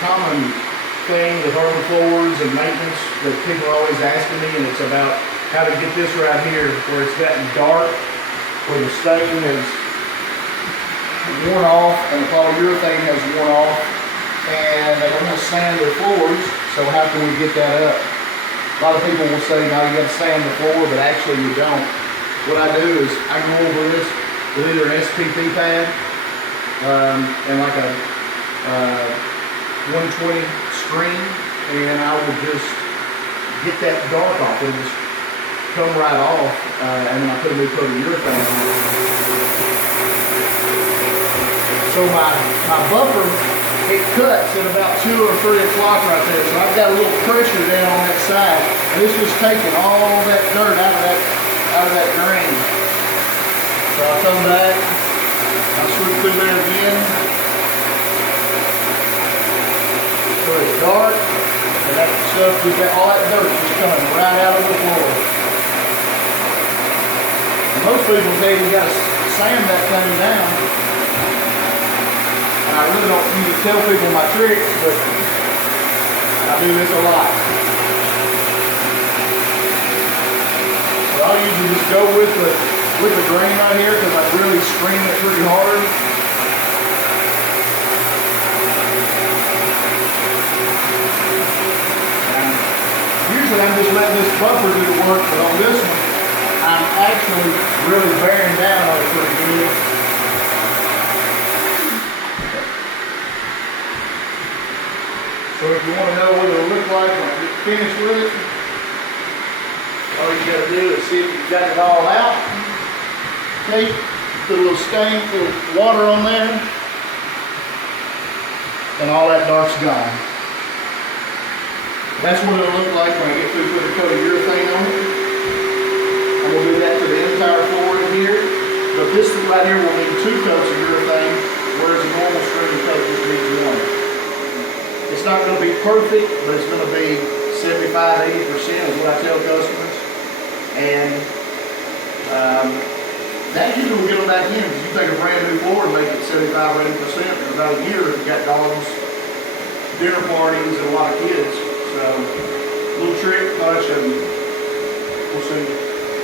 common thing with hardwood floors and maintenance that people are always asking me, and it's about how to get this right here where it's gotten dark, where the stain has worn off and the polyurethane has worn off, and they don't want to sand their floors, so how can we get that up? A lot of people will say, no, you got to sand the floor, but actually you don't. What I do is I go over this with either an SPP pad and like a 120 screen, and I will just get that dark off. It'll just come right off, and then I put a new coat of urethane on. So my buffer, it cuts at about 2 or 3 o'clock right there. So I've got a little pressure down on that side, and this was taking all that dirt out of that drain. So I come back, I sweep through there again. So it's dark, and that stuff, we've got all that dirt just coming right out of the floor. And most people say you got to sand that thing down. I really don't usually tell people my tricks, but I do this a lot. So I'll usually just go with the grain right here because I really screen it pretty hard. And usually I'm just letting this buffer do the work, but on this one, I'm actually really bearing down on it pretty good. So if you want to know what it'll look like when I get finished with it, all you got to do is see if you've got it all out. Okay, put a little stain, put a little water on there, and all that dark's gone. That's what it'll look like when I get through putting a coat of urethane on it. I'm going to do that to the entire floor in here, but this right here will need 2 coats of urethane, whereas a normal screen coat just needs 1. It's not going to be perfect, but it's going to be 75–80% is what I tell customers. And that usually will get them back in. Because you take a brand new floor and make it 75–80% in about a year if you've got dogs, dinner parties, and a lot of kids. So, little trick, touch, and we'll see.